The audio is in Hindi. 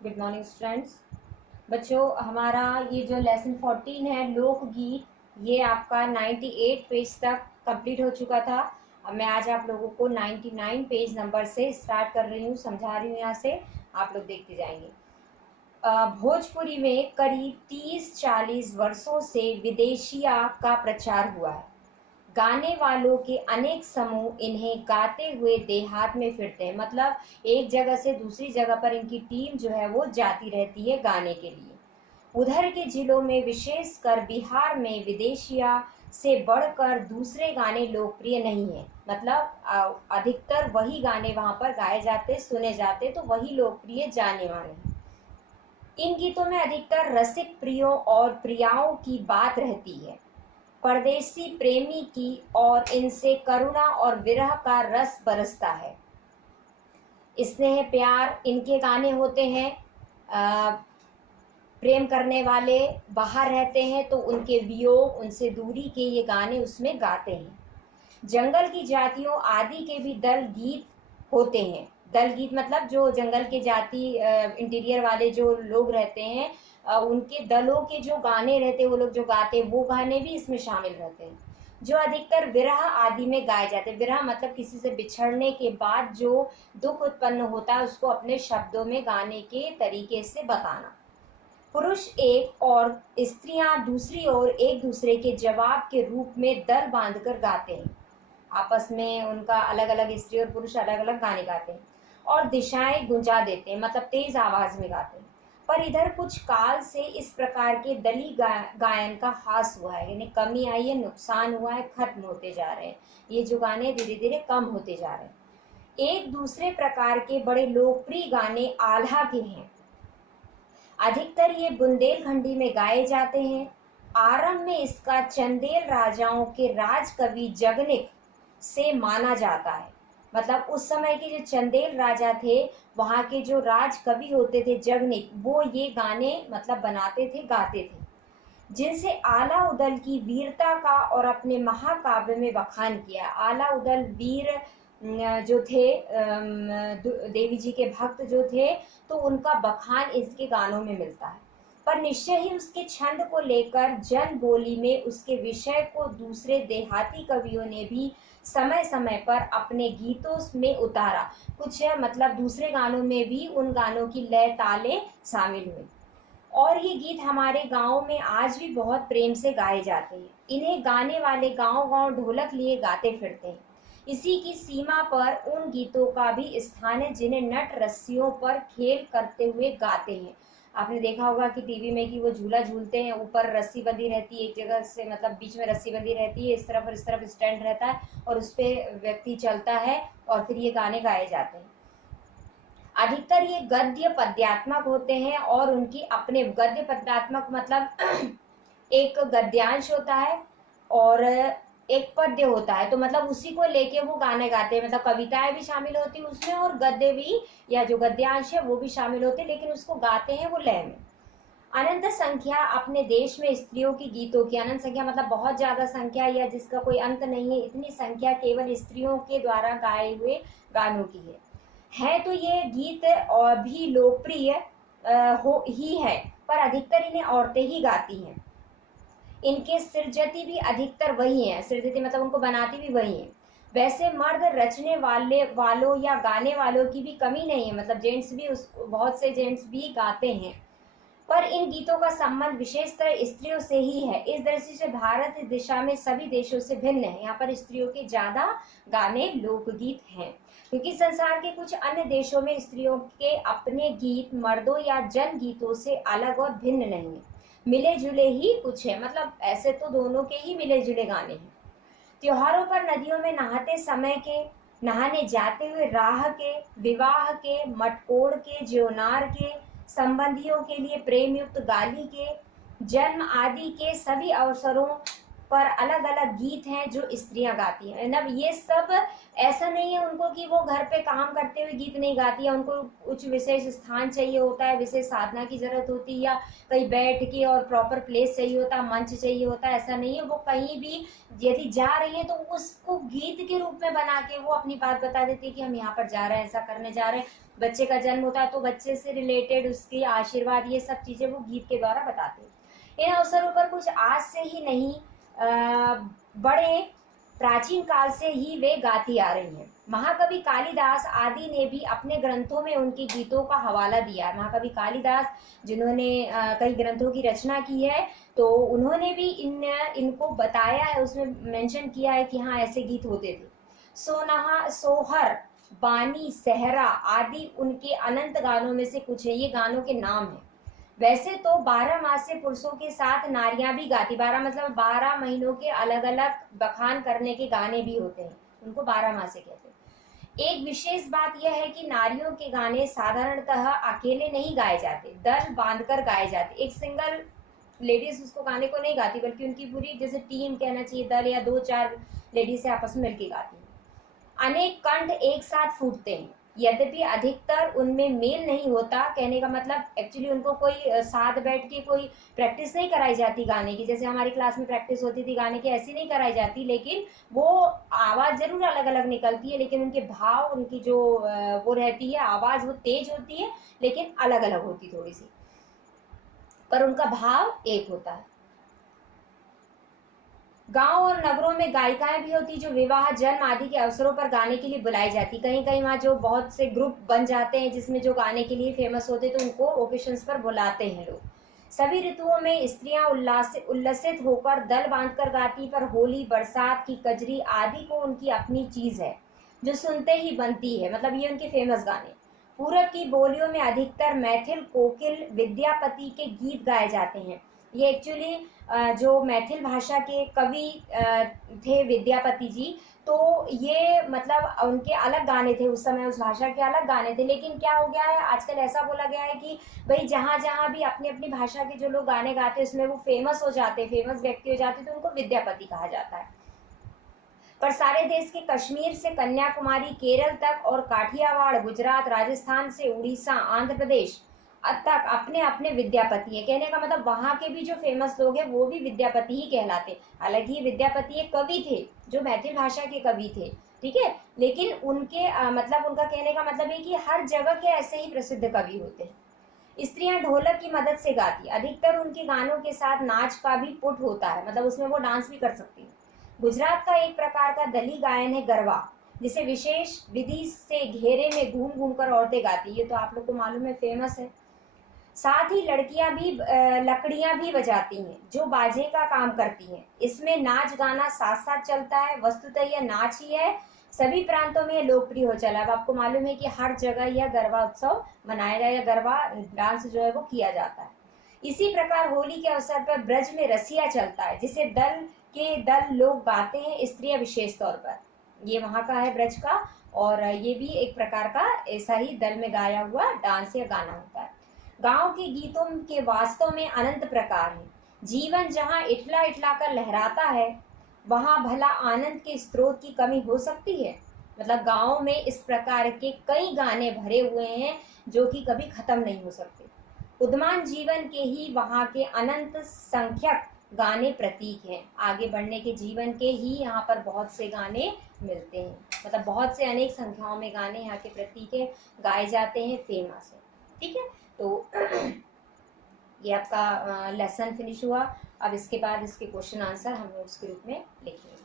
Good morning students. बच्चों, हमारा ये जो लेसन 14 है लोकगीत, ये आपका 98 पेज तक कंप्लीट हो चुका था। अब मैं आज आप लोगों को 99 पेज नंबर से स्टार्ट कर रही हूँ, समझा रही हूँ। यहाँ से आप लोग देखते जाएंगे। भोजपुरी में करीब 30-40 वर्षों से विदेशिया का प्रचार हुआ है। गाने वालों के अनेक समूह इन्हें गाते हुए देहात में फिरते हैं। मतलब एक जगह से दूसरी जगह पर इनकी टीम जो है वो जाती रहती है गाने के लिए। उधर के जिलों में विशेषकर बिहार में विदेशिया से बढ़कर दूसरे गाने लोकप्रिय नहीं है। मतलब अधिकतर वही गाने वहां पर गाए जाते, सुने जाते, तो वही लोकप्रिय जाने वाले हैं। इन गीतों में अधिकतर रसिक प्रियों और प्रियाओं की बात रहती है, परदेसी प्रेमी की, और इनसे करुणा और विरह का रस बरसता है। स्नेह प्यार इनके गाने होते हैं। प्रेम करने वाले बाहर रहते हैं तो उनके वियोग, उनसे दूरी के ये गाने उसमें गाते हैं। जंगल की जातियों आदि के भी दल गीत होते हैं। दल गीत मतलब जो जंगल के जाति इंटीरियर वाले जो लोग रहते हैं, उनके दलों के जो गाने रहते हैं, वो लोग जो गाते हैं वो गाने भी इसमें शामिल रहते हैं, जो अधिकतर विरह आदि में गाए जाते हैं। विरह मतलब किसी से बिछड़ने के बाद जो दुख उत्पन्न होता है उसको अपने शब्दों में गाने के तरीके से बताना। पुरुष एक और स्त्रियां दूसरी ओर एक दूसरे के जवाब के रूप में दल बांधकर गाते हैं। आपस में उनका अलग अलग, स्त्री और पुरुष अलग अलग गाने गाते हैं और दिशाएं गुंजा देते हैं, मतलब तेज आवाज में गाते हैं। पर इधर कुछ काल से इस प्रकार के दली गायन का हास हुआ है, यानी कमी आई है, नुकसान हुआ है, खत्म होते जा रहे हैं। ये जो गाने धीरे धीरे कम होते जा रहे हैं। एक दूसरे प्रकार के बड़े लोकप्रिय गाने आल्हा के हैं। अधिकतर ये बुंदेलखंडी में गाए जाते हैं। आरंभ में इसका चंदेल राजाओं के राजकवि जगनिक से माना जाता है। मतलब उस समय के जो चंदेल राजा थे, वहाँ के जो राज कवि होते थे जगनिक, वो ये गाने मतलब बनाते थे, गाते थे, जिनसे आला उदल की वीरता का और अपने महाकाव्य में बखान किया। आला उदल वीर जो थे, देवी जी के भक्त जो थे, तो उनका बखान इसके गानों में मिलता है। पर निश्चय ही उसके छंद को लेकर जन बोली में उसके विषय को दूसरे देहाती कवियों ने भी समय समय पर अपने गीतों में उतारा। कुछ मतलब दूसरे गानों में भी उन गानों की लय ताले शामिल हुए और ये गीत हमारे गांव में आज भी बहुत प्रेम से गाए जाते हैं। इन्हें गाने वाले गांव गांव ढोलक लिए गाते फिरते हैं। इसी की सीमा पर उन गीतों का भी स्थान है जिन्हें नट रस्सियों पर खेल करते हुए गाते हैं। आपने देखा होगा कि टीवी में कि वो झूला झूलते हैं, ऊपर रस्सी बंधी रहती है, एक जगह से मतलब बीच में रस्सी बंधी रहती है, इस तरफ और इस तरफ स्टैंड रहता है और उस पर व्यक्ति चलता है और फिर ये गाने गाए जाते हैं। अधिकतर ये गद्य पद्यात्मक होते हैं और उनकी अपने गद्य पद्यात्मक मतलब एक गद्यांश होता है और एक पद्य होता है, तो मतलब उसी को लेके वो गाने गाते हैं। मतलब कविताएं भी शामिल होती है उसमें और गद्य भी, या जो गद्यांश है वो भी शामिल होते हैं, लेकिन उसको गाते हैं वो लय में। अनंत संख्या अपने देश में स्त्रियों की गीतों की, अनंत संख्या मतलब बहुत ज्यादा संख्या या जिसका कोई अंत नहीं है, इतनी संख्या केवल स्त्रियों के द्वारा गाए हुए गानों की है। तो ये गीत और भी लोकप्रिय हो ही है, पर अधिकतर इन्हें औरतें ही गाती हैं। इनके सृजती भी अधिकतर वही हैं, सृजती मतलब उनको बनाती भी वही हैं। वैसे मर्द रचने वालों या गाने वालों की भी कमी नहीं है, मतलब जेंट्स भी बहुत से जेंट्स भी गाते हैं, पर इन गीतों का संबंध विशेषतर स्त्रियों से ही है। इस दृष्टि से भारत इस दिशा में सभी देशों से भिन्न है। यहाँ पर स्त्रियों के ज्यादा गाने लोकगीत हैं, क्योंकि संसार के कुछ अन्य देशों में स्त्रियों के अपने गीत मर्दों या जन गीतों से अलग और भिन्न नहीं है, मिले जुले ही कुछ है। मतलब ऐसे तो दोनों के ही मिले जुले गाने हैं। त्योहारों पर नदियों में नहाते समय के, नहाने जाते हुए राह के, विवाह के, मटकोड़ के, ज्योनार के, संबंधियों के लिए प्रेम युक्त गाली के, जन्म आदि के सभी अवसरों पर अलग अलग गीत हैं जो स्त्रियां गाती हैं। मतलब ये सब ऐसा नहीं है उनको कि वो घर पे काम करते हुए गीत नहीं गाती है, उनको कुछ विशेष स्थान चाहिए होता है, विशेष साधना की जरूरत होती है, या कहीं बैठ के और प्रॉपर प्लेस चाहिए होता है, मंच चाहिए होता है, ऐसा नहीं है। वो कहीं भी यदि जा रही है तो उसको गीत के रूप में बना के वो अपनी बात बता देती है कि हम यहाँ पर जा रहे हैं, ऐसा करने जा रहे हैं, बच्चे का जन्म होता है तो बच्चे से रिलेटेड उसके आशीर्वाद, ये सब चीजें वो गीत के द्वारा बताते हैं। इन अवसरों पर कुछ आज से ही नहीं, बड़े प्राचीन काल से ही वे गाती आ रही हैं। महाकवि कालिदास आदि ने भी अपने ग्रंथों में उनके गीतों का हवाला दिया है। महाकवि कालिदास जिन्होंने कई ग्रंथों की रचना की है, तो उन्होंने भी इनको बताया है, उसमें मेंशन किया है कि हाँ ऐसे गीत होते थे। सोनहा, सोहर, बानी, सहरा आदि उनके अनंत गानों में से कुछ है। ये गानों के नाम हैं। वैसे तो 12 मास से पुरुषों के साथ नारियां भी गाती, 12 मतलब 12 महीनों के अलग अलग बखान करने के गाने भी होते हैं, उनको 12 मासे कहते हैं। एक विशेष बात यह है कि नारियों के गाने साधारणतः अकेले नहीं गाए जाते, दल बांधकर गाए जाते। एक सिंगल लेडीज उसको गाने को नहीं गाती, बल्कि उनकी पूरी जैसे टीम कहना चाहिए, दल या 2-4 लेडीज से आपस में मिलकर गाती हैं। अनेक कंठ एक साथ फूटते हैं, यद्यपि अधिकतर उनमें मेल नहीं होता। कहने का मतलब एक्चुअली उनको कोई साथ बैठ के कोई प्रैक्टिस नहीं कराई जाती गाने की, जैसे हमारी क्लास में प्रैक्टिस होती थी गाने की, ऐसी नहीं कराई जाती। लेकिन वो आवाज़ जरूर अलग अलग निकलती है, लेकिन उनके भाव, उनकी जो वो रहती है आवाज़, वो तेज होती है, लेकिन अलग अलग होती थोड़ी सी, पर उनका भाव एक होता है। गांव और नगरों में गायिकाएं भी होती जो विवाह, जन्म आदि के अवसरों पर गाने के लिए बुलाई जाती। कहीं कहीं वहाँ जो बहुत से ग्रुप बन जाते हैं जिसमें जो गाने के लिए फेमस होते, तो उनको ओकेशंस पर बुलाते हैं लोग। सभी ऋतुओं में स्त्रियां उल्लसित होकर दल बांधकर गाती, पर होली, बरसात की कजरी आदि को उनकी अपनी चीज है जो सुनते ही बनती है। मतलब ये उनके फेमस गाने। पूरब की बोलियों में अधिकतर मैथिल, कोकिल, विद्यापति के गीत गाए जाते हैं। ये एक्चुअली जो मैथिल भाषा के कवि थे विद्यापति जी, तो ये मतलब उनके अलग गाने थे उस समय, उस भाषा के अलग गाने थे। लेकिन क्या हो गया है, आजकल ऐसा बोला गया है कि भाई जहाँ जहाँ भी अपनी अपनी भाषा के जो लोग गाने गाते हैं उसमें वो फेमस हो जाते, फेमस व्यक्ति हो जाते, तो उनको विद्यापति कहा जाता है। पर सारे देश के कश्मीर से कन्याकुमारी, केरल तक और काठियावाड़, गुजरात, राजस्थान से उड़ीसा, आंध्र प्रदेश तक अपने अपने विद्यापति है। कहने का मतलब वहाँ के भी जो फेमस लोग हैं वो भी विद्यापति ही कहलाते। हालांकि विद्यापति एक कवि थे जो मैथिल भाषा के कवि थे, ठीक है, लेकिन उनके मतलब उनका कहने का मतलब है कि हर जगह के ऐसे ही प्रसिद्ध कवि होते हैं। स्त्रियां ढोलक की मदद से गाती, अधिकतर उनके गानों के साथ नाच का भी पुट होता है, मतलब उसमें वो डांस भी कर सकती है। गुजरात का एक प्रकार का दली गायन है गरबा, जिसे विशेष विधि से घेरे में घूम घूम कर औरतें गाती। ये तो आप लोग को मालूम है, फेमस है। साथ ही लड़कियां भी लकड़ियां भी बजाती हैं जो बाजे का काम करती हैं। इसमें नाच गाना साथ साथ चलता है। वस्तुतः यह नाच ही है, सभी प्रांतों में यह लोकप्रिय हो चला। अब आपको मालूम है कि हर जगह यह गरबा उत्सव मनाया जाए, गरबा डांस जो है वो किया जाता है। इसी प्रकार होली के अवसर पर ब्रज में रसिया चलता है, जिसे दल लोग गाते हैं, स्त्रियां विशेष तौर पर। ये वहां का है ब्रज का, और ये भी एक प्रकार का ऐसा ही दल में गाया हुआ डांस या गाना होता है। गांव के गीतों के वास्तव में अनंत प्रकार हैं। जीवन जहां इठला इठला कर लहराता है, वहां भला आनंद के स्रोत की कमी हो सकती है। मतलब गांव में इस प्रकार के कई गाने भरे हुए हैं जो कि कभी खत्म नहीं हो सकते। उद्यमान जीवन के ही वहां के अनंत संख्यक गाने प्रतीक हैं। आगे बढ़ने के जीवन के ही यहाँ पर बहुत से गाने मिलते हैं, मतलब बहुत से अनेक संख्याओं में गाने यहाँ के प्रतीक है, गाए जाते हैं, फेमस है। ठीक है, तो ये आपका लेसन फिनिश हुआ। अब इसके बाद इसके क्वेश्चन आंसर हम नोट्स के रूप में लिखेंगे।